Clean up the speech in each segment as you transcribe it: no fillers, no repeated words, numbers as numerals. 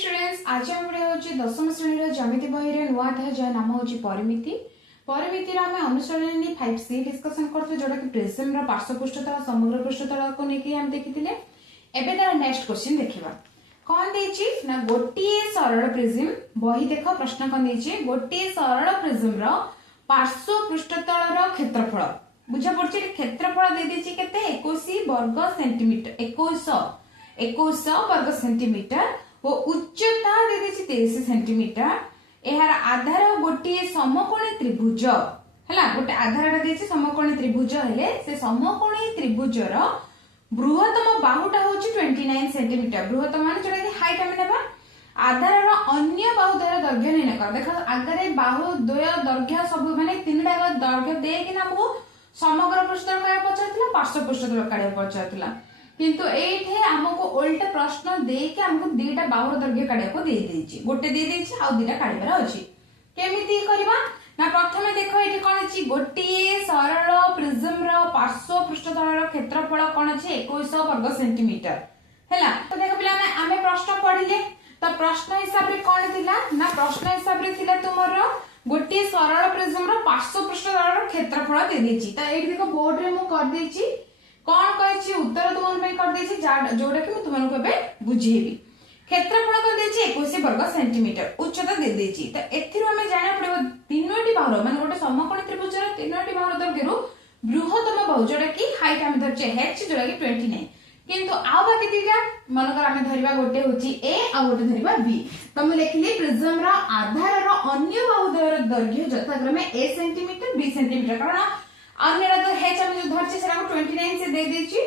Students आज हम पढ़ा होची दशम श्रेणी ज्यामिति बही रे नुआ अध्याय जहाँ नाम होची परिमिति। परिमिति रे हमें अनुसरणी 5C डिस्कशन करथे जोटा कि प्रिज्म रा पार्श्व पृष्ठतल समग्र पृष्ठतल को नेकी हम देखिथिले। एबे तार नेक्स्ट क्वेश्चन देखिबा कोन देची ना गोटिए सरल प्रिज्म बही देखो प्रश्न कोन देची गोटिए सरल प्रिज्म रा पार्श्व पृष्ठतल रा क्षेत्रफल बुझा पड़छि। क्षेत्रफल दे देची केते 21 वर्ग सेंटीमीटर 21 वर्ग सेंटीमीटर वो उच्चता दे देची 30 सेंटीमीटर। एहार आधार गोटे समकोणी त्रिभुज हैला गोटे आधार देची समकोणी त्रिभुज हेले से समकोणी त्रिभुजर बृहत्तम बाहुटा होची 29 सेंटीमीटर। बृहत्तम माने जोटा कि हाइट हम नेबा आधार अन्य बाहु द्वय दैर्घ्य नहीं कर देखो आगे बाहु द्वय दैर्घ्य सब माने तीनटा दैर्घ्य दे कि हमको समग्र पृष्ठतल काढा पचारथिला पार्श्व पृष्ठतल काढा पचारथिला किंतु एठे हमको उल्टा प्रश्न दे के हमको दुईटा बाहुर दैर्घ्य काढा को दे देछि गोटे दे देछि आ दुईटा काढिबार अछि। केमिति करबा ना प्रथमे देखो एठे कोन अछि गोटिए सरल प्रिज्म रो पार्श्व पृष्ठतल रो क्षेत्रफल कोन अछि 21 वर्ग सेंटीमीटर हैला। तो देखो पिला हमें प्रश्न पढिले तो प्रश्न हिसाब रे कोन थिला ना प्रश्न हिसाब रे थिला तुमरो गोटिए सरल प्रिज्म रो पार्श्व पृष्ठतल रो क्षेत्रफल दे देछि। तो एठी देखो बोर्ड रे मु कर देछि कौन कहिछि उत्तर तुमन पे कर देछि जोडा कि तुमन को बे बुझेबी। क्षेत्रफल को देछि 21 वर्ग सेंटीमीटर उच्चता दे देछि। तो एथिरो हमें जाना पड़िबो तीनोटी बाहुर माने गोटे समकोणी त्रिभुजर तीनोटी बाहुर दैर्घ्यरु बृहत्तम बाहु जोडा कि हाइट हम धरछे h जोडा कि 29 किंतु आ बाकी दिगा मनकर हमें धरिबा गोटे होछि a आ गोटे धरिबा b। तो हम लिखली प्रिज्म रा आधार रा अन्य बाहु दैर्घ्य यथाक्रमे a सेंटीमीटर b सेंटीमीटर कारण अन्यरा तो h हम जो धरछे सेरा को 29 से दे देछि।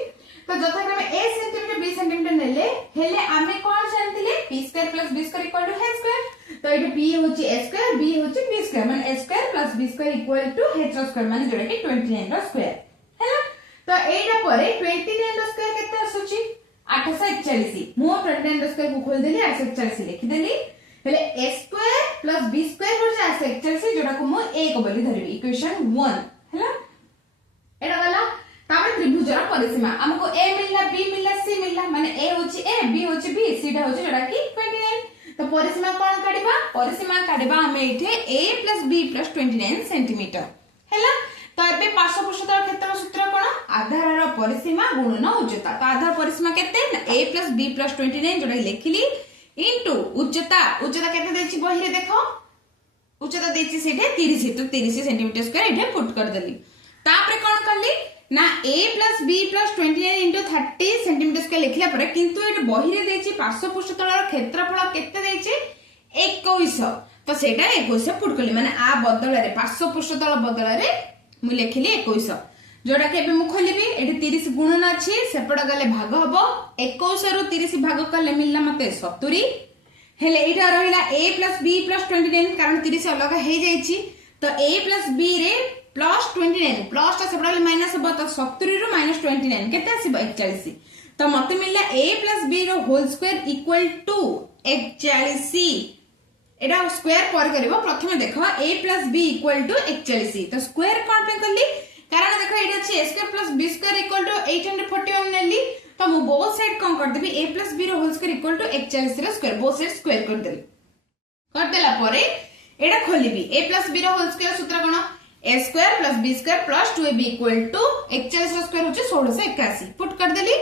तो यथाक्रमे a सेंटीमीटर b सेंटीमीटर नेले हेले आमे कोन जानथिले p² + b² = h²। तो एटा p होछि a² b होछि b² माने a² + b² = h² माने जोडा कि 29 रो स्क्वायर हैला। तो एटा परे 29 रो स्क्वायर केते आसुछि 841 मो 29 रो स्क्वायर को खोल देली 841 लिखि देली हेले a² + b² होछि 841 जोडा को मो a को बोली धरिबी इक्वेशन 1 हैला। एटा वाला तामे त्रिभुजर परिसीमा हमको a मिलला b मिलला c मिलला माने a होछि a b होछि b c टा होछि जोडा कि 29। तो परिसीमा कोन काढिबा परिसीमा काढिबा हमें इथे a + b + 29 सेंटीमीटर हैला। तो एबे पार्श्व पृष्ठतल क्षेत्रफल सूत्र कोन आधारर परिसीमा गुणन उच्चता। तो आधार परिसीमा केते a + b + 29 जोडा लिखिली इनटू उच्चता केते देछि बही रे देखो उच्चता देछि सेठे 30 तो 30 सेंटीमीटर स्क्वायर इथे पुट कर देली। तापरे कोन करली ना a + b + 29 * 30 सेंटीमीटर स्क्वायर लिखला परे किंतु एट बही रे देछि पार्श्व पृष्ठतलर क्षेत्रफल केते देछि 21। तो सेटा 21 पुट करली माने आ बदल रे पार्श्व पृष्ठतल बदल रे मु लिखली 21 जोडा के एबे मु खोलिबी एठी 30 गुणन अछि सेपड गले भाग हबो 21 रु 30 भाग करले मिलला मते 70 हेले एटा रहिला a + b + 29 कारण 30 अलग हे जाईछि। तो a + b रे +29 प्लस ता सेपड गले माइनस हबो तो 70 रु -29 केते आसीबो 41। तो मते मिलला a + b रो होल स्क्वायर = 41 एडा स्क्वायर पर करबो प्रथमे देखो a + b = 41। तो स्क्वायर कोन पे करली कारण देखो एटा अछि a² + b² = 841 नेली। तो मु बोथ साइड कोन कर देबी a + b रो होल स्क्वायर = 41 रो स्क्वायर बोथ साइड स्क्वायर कर देली कर देला परे एडा खोलिबी a + b रो होल स्क्वायर सूत्र कोन a² + b² + 2ab = 41 रो स्क्वायर होचे 1681 पुट कर देली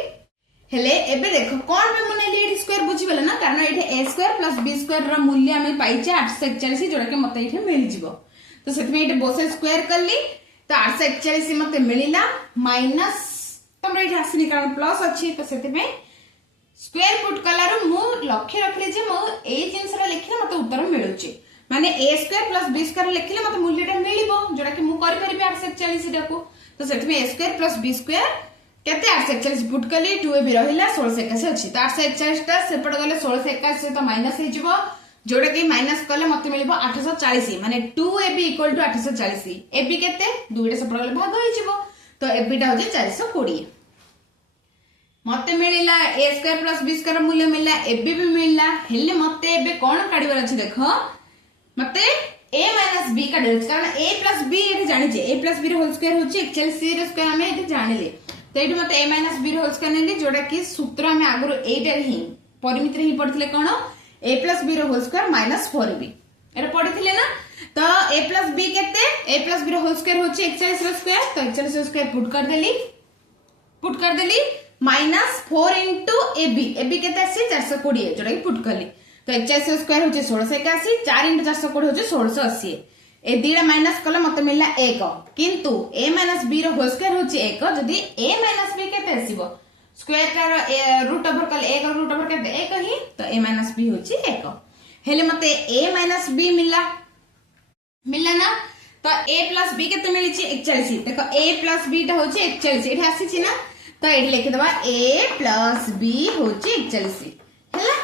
हेले एबे देखो कोन पे मनेली एठी स्क्वायर बुझी गेला ना कारण एठी a² + b² रो मूल्य हमें पाइचे 841 जोडा के मते एठी मिल जिवो। तो सेति में एठी बोथ साइड स्क्वायर करली तो 841 मते मिलिला माइनस तमरे एठी आसीनी कारण प्लस अछि तो सेति में स्क्वायर पुट कलारो मु लक्ष्य रखले जे मु ए जिंसरा लिखले मते उत्तर मिलुची माने a² + b² लिखले मते मूल्यटा मिलिबो जोडा कि मु करि परिबे 841 टाको। तो सेति में a² + b² केते 841 पुट कली 2ab रहिला 1681 अछि। तो 841 ता सेपड गले 1681 तो माइनस हे जिवो जोडा कि माइनस कले मते मिलिबो 840 माने 2ab = 840 ab केते दुईटा सेपड गले भाग हे जिवो। तो ab टा होजे 420 मते मिलिला a² + b² मूल्य मिलला ab भी मिलला हेले मते एबे कोन काढिबार अछि देखो मते a - b काढिबार अछि कारण a + b एठी जानि जे a + b रो होल स्क्वायर होछि 41 रो स्क्वायर हमें एठी जानिले। तो एठी मते a - b रो होल स्क्वायर नेली जोडा कि सूत्र हमें आगुरो एटा ही परिमिति रे ही पढिथिले कोन a plus b whole square minus 4ab एटा पढ़ी ना। तो ए प्लस बी केते a plus b whole square होची 41 रो स्क्वायर तो 41 रो स्क्वायर पुट कर देली माइनस 4 इंटू ए बी केते आसी 420 जोटा कि पुट करली तो 41 रो स्क्वायर होची 1681 4 इंटू 420 होची 1680 ए दीटा माइनस कले मते मिलला 1 किंतु a माइनस b रो होल स्क्वायर होची 1 जदी a माइनस b केते आसीबो स्क्वायर का रूट ओवर कल 1 रूट ओवर केते 1 ही तो a माइनस b होची 1 हेले मते a माइनस b मिलला ना। तो a प्लस b केते मिली छी 41 देखो a प्लस b टा होची 41 एठी आसी छी ना तो एठी लिखि दबा a प्लस b होची 41 हैला।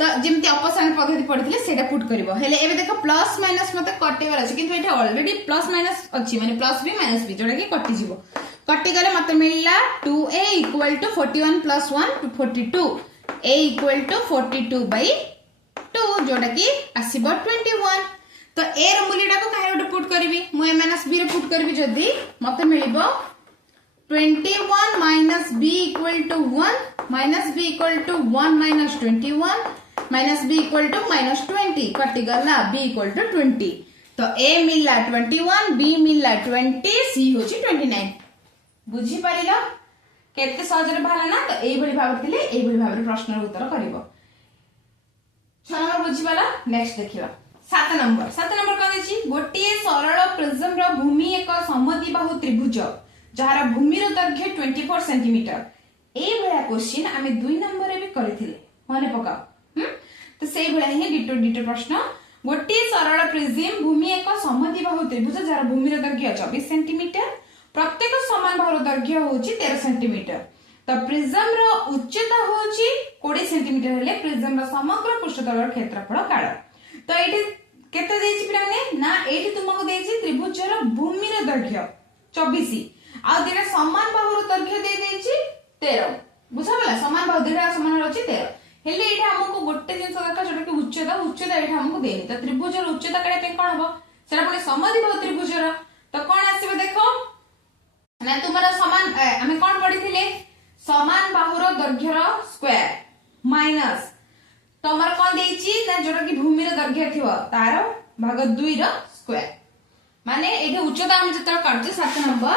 तो जेमती ऑपोजिट पद्धति पढ़िथिले सेटा पुट करिवो हेले एबे देखो प्लस माइनस मते कटेवर अछि किंतु एटा ऑलरेडी प्लस माइनस अछि माने प्लस b माइनस b जोटा कि कटि जिवो कटि गले मते मिलला 2a equal to 41 plus 1 to 42 a equal to 42 by 2 जोटा कि आसीबो 21 तो a रो मूल्यटा को काहे ओटे पुट करबी मु a माइनस b रे पुट करबी जदी मते मिलिबो 21 minus b equal to 1 minus b equal to 1 minus 21 minus b equal to minus 20 कटि गला b इक्वल टू 20 तो a मिलला 21 b मिलला 20 c होची 29 बुझी परिलो केते सहज रे भाला ना। तो एई भली भाबरे थिले एई भली भाबरे प्रश्न रो उत्तर करिवो 6 नंबर बुझी वाला। नेक्स्ट देखिबा 7 नंबर कोन देछि गोटिए सरल प्रिज्म रो भूमि एक समद्विबाहु त्रिभुज जहार भूमि रो दैर्घ्य 24 सेंटीमीटर ए भला क्वेश्चन आमे 2 नंबर रे भी करिथिले मने पकाओ तो सेई भला ही डिटो प्रश्न गोटिए सरल प्रिज्म भूमि एक समद्विबाहु त्रिभुज जहार भूमि रो दैर्घ्य 24 सेंटीमीटर प्रत्येक समान बाहु दैर्घ्य होची 13 सेंटीमीटर तो प्रिज्म रो उच्चता होची 20 सेंटीमीटर हेले प्रिज्म रो समग्र पृष्ठतल रो क्षेत्रफल काढ तो एठी केते देछि पिराने ना एठी तुमको देछि त्रिभुज रो भूमि रो दैर्घ्य 24 आ दिना समान बाहु रो दैर्घ्य दे देछि 13 बुझाबला समान बाहु दिना समान रहछि 13 हेले एठी हमको गोटे जिंस दरकार जोटा कि उच्चता एठी हमको देनी तो त्रिभुज रो उच्चता काढे पे कोन हबो सेटा पुनी समद्विबाहु त्रिभुज रो तो कोन आसीबो देखो ना तुम्हारा समान हमें कोन पढिथिले समान बाहु रो दैर्घ्य रो स्क्वायर माइनस तमर कोन देछि ना जोटा कि भूमि रो दैर्घ्य थिवो तारो भाग 2 रो स्क्वायर माने एठी उच्चता हम जतरा काढछि 7 नंबर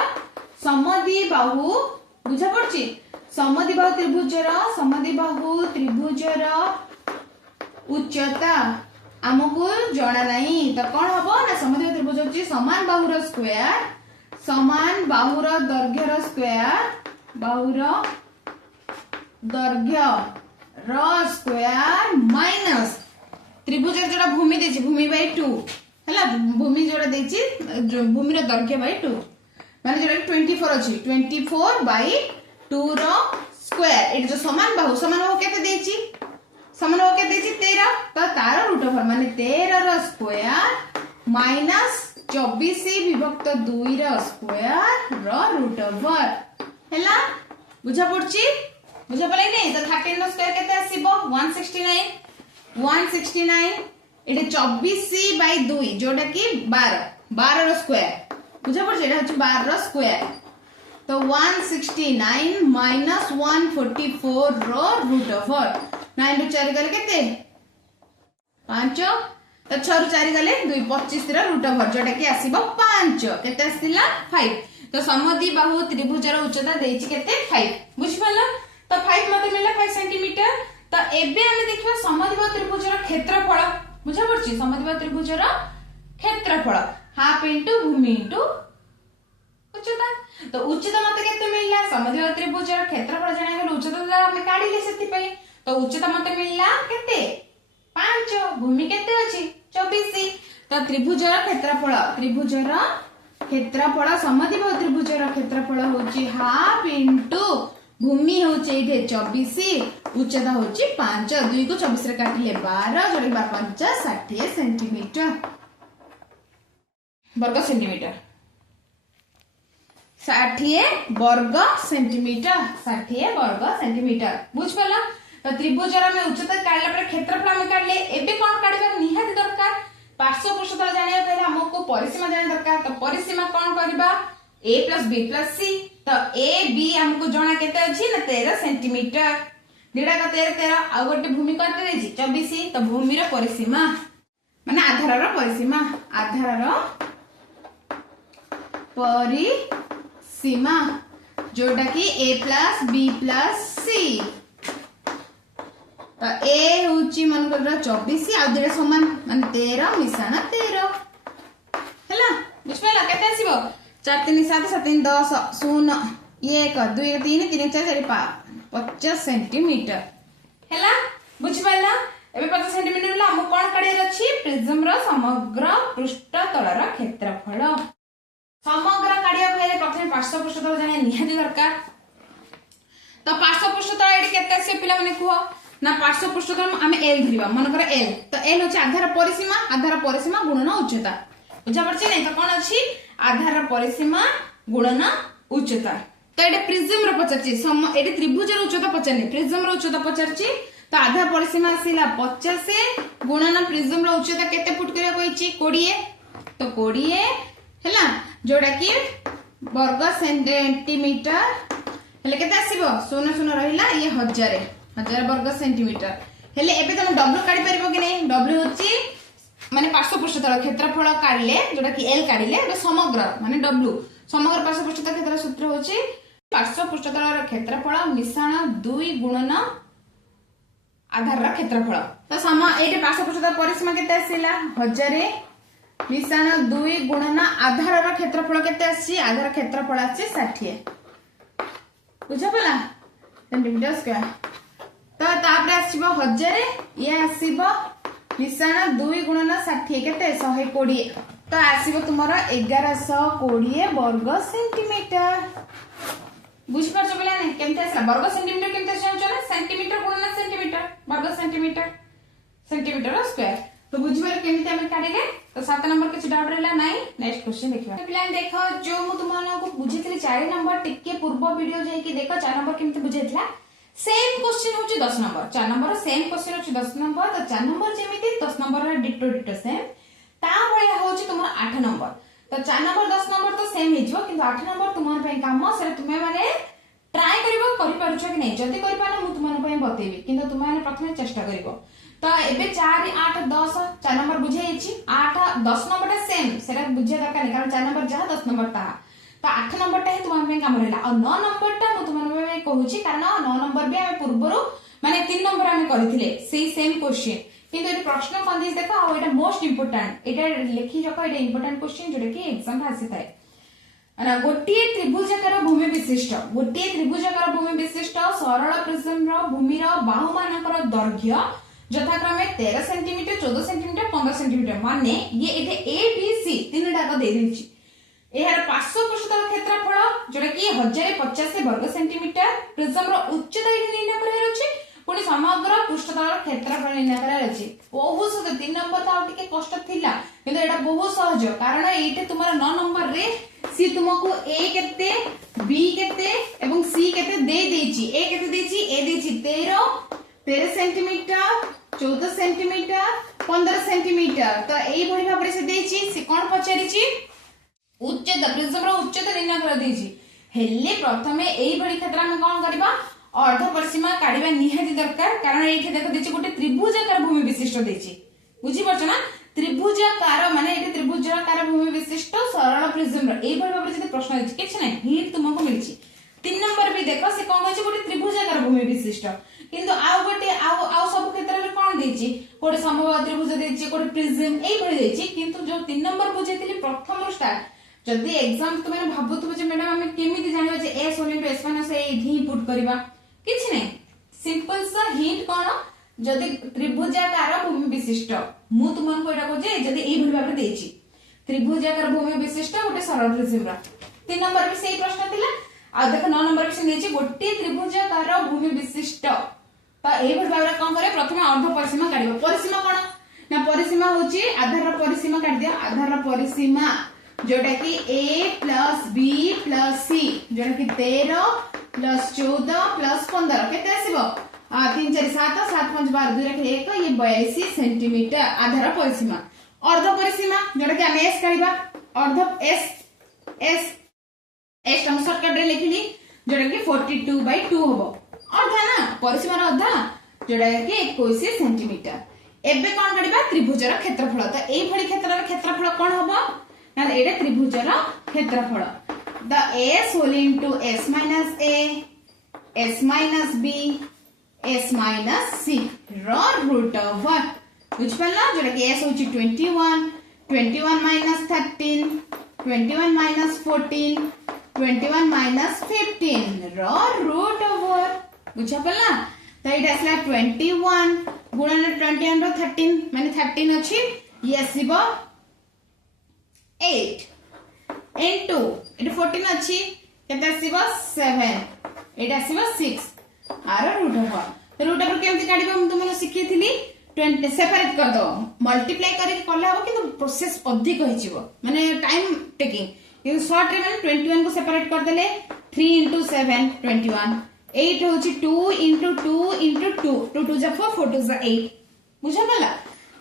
समद्विबाहु बुझा पड़छि समद्विबाहु त्रिभुज रो उच्चता हमको जणा नाही त कोन हबो ना समद्विबाहु त्रिभुज होछि समान बाहु रो स्क्वायर समान बाहु रो दैर्घ्य रो स्क्वायर बाहु रो दैर्घ्य रो स्क्वायर माइनस त्रिभुज जोड़ा भूमि देछि भूमि बाय 2 हला भूमि जोड़ा देछि भूमि रो दैर्घ्य बाय 2 माने जोड़ा 24 अछि 24 बाय 2 रो स्क्वायर एट जो समान बाहु केते देछि समान बाहु केते देछि 13 तो तार रूट ओवर माने 13 रो स्क्वायर माइनस 24 विभक्त 2 रो स्क्वायर रो रूट ओवर हैला बुझा पड़छि बुझा पड़ै नै तो 13 रो स्क्वायर केते आसीबो 169 एटे 24 बाय 2 जोटा कि 12 रो स्क्वायर बुझा पड़छि एटा होछि 12 रो स्क्वायर तो 169 माइनस 144 रो रूट ओवर 9 रो 4 गले केते 5 तो 6 रो 4 गले 2 25 रो रूट ओवर जोटा कि आसीबो 5 केते आसीला 5 तो समद्विबाहु त्रिभुज रो उच्चता देछि केते 5 बुझि पाला तो 5 मते मिलला 5 सेंटीमीटर तो एबे हम देखिबा समद्विबाहु त्रिभुज रो क्षेत्रफल बुझा पड़छि समद्विबाहु त्रिभुज रो क्षेत्रफल हाफ इनटू भूमि इनटू उच्चता तो उच्चता मते केते मिलला समद्विबाहु त्रिभुज रो क्षेत्रफल जाने गेल उच्चता हम काढिले सेति पई तो उच्चता मते मिलला केते 5 भूमि केते अछि 24 तो त्रिभुज रो क्षेत्रफल समद्विबाहु त्रिभुज रो क्षेत्रफल होची हाफ इनटू भूमि होची एठे 24 उच्चता होची 5 2 को 24 रे काटिले 12 जोड़ी 5 60 सेंटीमीटर वर्ग सेंटीमीटर 60 वर्ग सेंटीमीटर बुझ पला तो त्रिभुज रो में उच्चता काढला पर क्षेत्रफल हम काढले एबे कोन काढबा निहाती दरकार पार्श्व पृष्ठतल जानिया पहले हमको परिसीमा जाने दरकार तो परिसीमा कोन करबा a + b + c तो a b हमको जणा केते अछि ना 13 सेंटीमीटर दिटा का 13 आ गोटे भूमि करते देछि 24 तो भूमि रो परिसीमा माने आधार रो परिसीमा जोटा कि a प्लस बी प्लस सी तो ए होची मन कर 24 आ दिटा समान माने 13 मिसाण 13 हैला बुझपैला केते आसीबो 4 3 7 7 3 10 0 1 2 3 3 4 5 50 सेंटीमीटर हैला बुझपैला एबे 50 सेंटीमीटर ला हम कोन काढिर अछि प्रिज्म रो समग्र पृष्ठतलर क्षेत्रफल समग्र काढिया पहिले प्रथमे पार्श्व पृष्ठतल जाने निहाती दरकार तो पार्श्व पृष्ठतल एडी केते आसी पिला माने कुहो ना पार्श्व पृष्ठतल हम एल धरिबा मन कर एल तो एल होची आधार परिसीमा गुणन उच्चता बुझा पड़छ नै तो कोन अछि आधार परिसीमा गुणन उच्चता तो एडे प्रिज्म रो पचरछि एडे त्रिभुज रो उच्चता पचरनि प्रिज्म रो उच्चता पचरछि तो आधार परिसीमा आसीला 50 गुणन प्रिज्म रो उच्चता केते फुट करिया कोइछि 20 तो 20 हैला जोड़ा कि वर्ग सेंटीमीटर हेले केते आसीबो 0 0 रहिला ये 1000 वर्ग सेंटीमीटर हेले एबे तुम w काढी परबो कि नै w होची माने पार्श्व पृष्ठतल क्षेत्रफल काढले जोड़ा कि l काढले एबे समग्र माने w समग्र पार्श्व पृष्ठतल क्षेत्रफल सूत्र होची पार्श्व पृष्ठतल क्षेत्रफल मिश्रण 2 गुणन आधार क्षेत्रफल तो सम एटे पार्श्व पृष्ठतल परिसीमा केते आसीला 1000 मिश्रण 2 गुणन आधार क्षेत्रफल केते आसी आधार क्षेत्रफल आसी 60 बुझा पला सेंटीमीटर स्क्वायर तो तापर आसीबो 1000 ये आसीबो मिश्रण 2 गुणन 60 केते 120 तो आसीबो तुमरो 1120 वर्ग सेंटीमीटर बुझ परछ पला नै केमते आसला वर्ग सेंटीमीटर केमते जानो ना सेंटीमीटर गुणन सेंटीमीटर वर्ग सेंटीमीटर स्क्वायर तो बुझिबार केमते हम काढिले तो 7 नंबर किछ डाउट रहला नाही नेक्स्ट क्वेश्चन देखिबा प्लान देखो जो मु तुमनो को बुझितली 4 नंबर टिके पूर्व वीडियो जाई कि देखो 4 नंबर केमते बुझैतला सेम क्वेश्चन होची 10 नंबर 4 नंबर सेम क्वेश्चन होची 10 नंबर तो 4 नंबर जेमिति 10 नंबर रा डिटो सेम ता भलिया होची तुमर 8 नंबर तो 4 नंबर 10 नंबर तो सेम हिजो किंतु 8 नंबर तुमर पय काम से तुमे माने ट्राई करिवो करि पारुछो कि नै जदी करि पाना मु तुमन पय बतेबी किंतु तुमे माने प्रथमे चेष्टा करिवो तो एबे 4 8 10 4 नंबर बुझेइछि 8 10 नंबर ता सेम सेरा बुझे दरकार नै कारण 4 नंबर जहा 10 नंबर ता तो 8 नंबर ता तुम पे काम रहला और 9 नंबर ता मु तुमन पे कहूछि कारण 9 नंबर भी हम पूर्वरो माने 3 नंबर हम करिथिले सेही सेम क्वेश्चन किंतु ए प्रश्न कोन दिस देखो आ एटा मोस्ट इंपोर्टेंट एटा लिखि जको एटा इंपोर्टेंट क्वेश्चन जोटा कि एग्जाम आसी थाए अना गोटिए त्रिभुजाकार भूमि विशिष्ट सरल प्रिज्म रो भूमि रो बाहु मानकर दैर्घ्य यथाक्रमे 13 सेंटीमीटर 14 सेंटीमीटर 15 सेंटीमीटर माने ये एटे ए बी सी तीन डाक दे देछि एहार पार्श्व पृष्ठतल क्षेत्रफल जोटा कि 1050 वर्ग सेंटीमीटर प्रिज्म रो उच्चता निर्णय करार अछि पुनी समग्र पृष्ठतल क्षेत्रफल निर्णय करार अछि बहुत सहज 3 नंबर ता टिके कष्ट थिला किंतु एटा बहुत सहज कारण एटे तुमरा 9 नंबर रे सी तुमको ए केते बी केते एवं सी केते दे देछि ए केते देछि ए देछि 13 सेंटीमीटर 14 सेंटीमीटर 15 सेंटीमीटर तो एई भली भाबरे से देछि से कोन पचारिछि उच्चता प्रिज्म रो उच्चता निर्णय कर देछि हेले प्रथमे एई भली क्षेत्र में कोन करबा अर्ध परिसीमा काढिबा निहाती दरकार कारण एठी देखो देछि गोटे त्रिभुजाकार भूमि विशिष्ट देछि बुझि परछ ना त्रिभुजाकार माने एठी त्रिभुजाकार भूमि विशिष्ट सरल प्रिज्म रो एई भली भाबरे जे प्रश्न देछि किछ नै हिंट तुमको मिलछि 3 नंबर भी देखो से कोन कहछि गोटे त्रिभुजाकार भूमि विशिष्ट किंतु आउ गोटे आउ सब क्षेत्र में कोन देछि गोटे समबाहु त्रिभुज देछि गोटे प्रिज्म एई भली देछि किंतु जो 3 नंबर बुझैतिली प्रथम रो स्टार्ट जदी एग्जाम तुमे भाबुतबो जे मैडम हम केमिति जानिबो जे s * s - a धी पुट करबा किछ नै सिंपल सा हिंट कोन जदी त्रिभुजाकार भूमि विशिष्ट मु तुमन को एटा को जे जदी एई भली भाबरे देछि त्रिभुजाकार भूमि विशिष्ट गोटे सरल प्रिज्म 3 नंबर भी सही प्रश्न थिला आ देखो 9 नंबर भी देछि गोटे त्रिभुजाकार भूमि विशिष्ट तो एई भली भाबरे कोन करे प्रथमे अर्ध परिसीमा काढिबो परिसीमा कोन ना परिसीमा होची आधार परिसीमा काढ दिया आधार परिसीमा जोटा कि a plus b plus c जोटा कि 13 प्लस 14 प्लस 15 केते आसीबो 3 4 7 7 5 12 2 1 ये 82 सेंटीमीटर आधार परिसीमा अर्ध परिसीमा जोटा कि हम s करिबा अर्ध s हम शॉर्टकट रे लिखिली जोटा कि 42/2 होबो अर्धा ना परिसीमार अर्धा जोड़ा कि 21 सेंटीमीटर। एबे कौन करिबा त्रिभुजर क्षेत्रफल। तो एई भली क्षेत्रर क्षेत्रफल कौन हबो ना एटा त्रिभुजर क्षेत्रफल the s whole into s minus a s minus b s minus c रो रूट ओवर बुझ पल्ला जोड़ा कि s होची 21 21 माइनस 13 21 माइनस 14 21 माइनस 15 रो रूट ओवर बुझा पल्ला। तो ये आसला 21 गुणन 21 रो 13 माने 13 अछि ये आसीबो 8 इनटू इट 14 अछि केते आसीबो 7 एटा आसीबो 6 आरो रूट ओवर केमति काढिबो हम तुमने सिखिथिली 20 सेपरेट कर दो मल्टीप्लाई करके करले हो किंतु प्रोसेस अधिक होइचिबो माने टाइम टेकिंग किंतु शॉर्ट रे माने 21 को सेपरेट कर देले 3 into 7 21 8 होची 2 into 2 into 2 2 2 जा 4 4 2 जा 8 बुझा गला।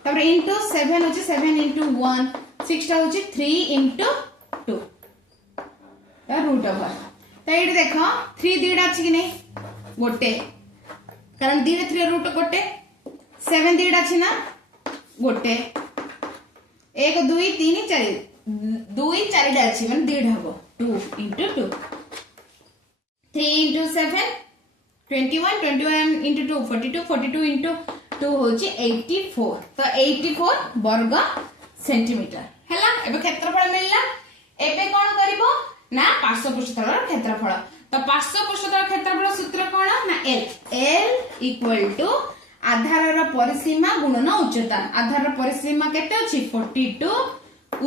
तब into 7 होची 7 into 1 6 टा होची 3 into 2 ता रूट ओवर। तो एडी देखो 3 दीडा अछि कि नै गोटे कारण 2 रे 3 रूट गोटे 7 दीडा अछि ना गोटे 1 2 3 4 2 4 डा अछि माने दीड हबो 2 into 2 3 into 7 21 21 into 2 42 42 into 2 होची 84 तो 84 वर्ग सेंटीमीटर हैला। एबे क्षेत्रफल मिलला। एबे कोन करिवो ना पार्श्व पृष्ठतलर क्षेत्रफल। तो पार्श्व पृष्ठतलर क्षेत्रफल सूत्र कोन ना l इक्वल टू आधारर परिसीमा गुणन उच्चता। आधारर परिसीमा केते अछि 42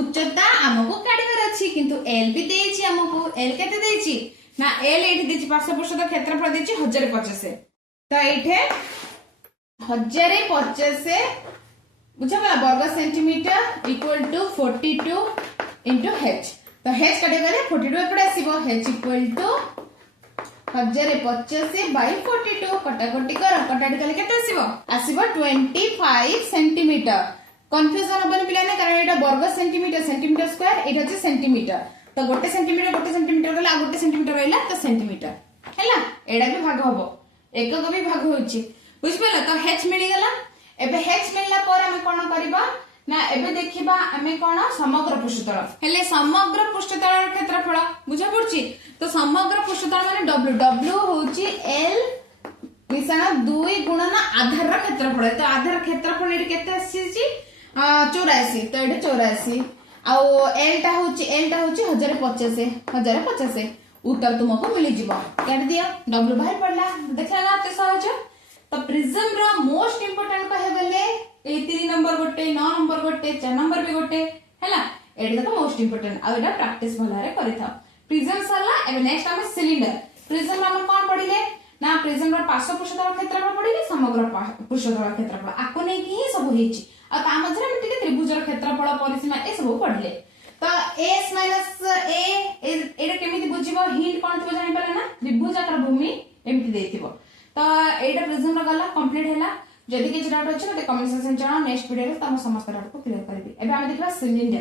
उच्चता हमको काढिबार अछि किंतु l भी देछि हमको l केते देछि ना l एठी देछि पार्श्व पृष्ठतल क्षेत्रफल देछि 1050 तो एठे 1050 बुझा गला वर्ग centimetre equal to 42 into h। तो h काढे गले 42 एपडे आसीबो h इक्वल टू 1050 by 42 कटाकटी कर कटाकटी कले केते आसीबो आसीबो 25 सेंटीमीटर। कंफ्यूजन होबन पिला ने कारण एटा वर्ग सेंटीमीटर सेंटीमीटर स्क्वायर एटा छै सेंटीमीटर तो गोटे सेंटीमीटर गला गोटे सेंटीमीटर रहला तो सेंटीमीटर हैला। एडा भी भाग होबो एकक भी भाग होछि बुझ पला। तो h मिली गला। एबे h मिलला पर हम कोन करबा ना एबे देखिबा हमें कोन समग्र पृष्ठतल हेले समग्र पृष्ठतल क्षेत्रफल बुझा पड़छि। तो समग्र पृष्ठतल माने w w होछि l मिसाना 2 गुणन आधार क्षेत्रफल। तो आधार क्षेत्रफल एठी केते आसीछि 84 तो एठी 84 आउ l टा होछि 1050 उत्तर तुमको मिली जिवो काट दिया w बाहर पड़ला देखला ना ते सहज। तो प्रिज्म रो मोस्ट इंपोर्टेंट कहे गले ए 3 नंबर गोटे 9 नंबर गोटे 4 नंबर भी गोटे हैला। एडी तक मोस्ट इंपोर्टेंट आ एटा प्रैक्टिस भलारे करिथाओ। प्रिज्म सरला एबे नेक्स्ट हम सिलिंडर। प्रिज्म हम कोन पढिले ना प्रिज्म रो पार्श्व पृष्ठतल क्षेत्रफल पढिले समग्र पृष्ठतल क्षेत्रफल आको नै कि सब हेछि आ ता मझरे हम टिके त्रिभुजर क्षेत्रफल परिसीमा ए सब पढिले। तो s a एडा केमिति बुझिबो हिंट कोन थबो जानि पाले ना त्रिभुजाकार भूमि एमिति देथिबो। तो एडा प्रिज्म रो गला कंप्लीट हैला। जदि किछ डाउट अछि तो कमेंट सेक्शन जणा नेक्स्ट वीडियो रे तम समस्त डाउट को क्लियर करबी। एबे हम देखबा सिलिंडर।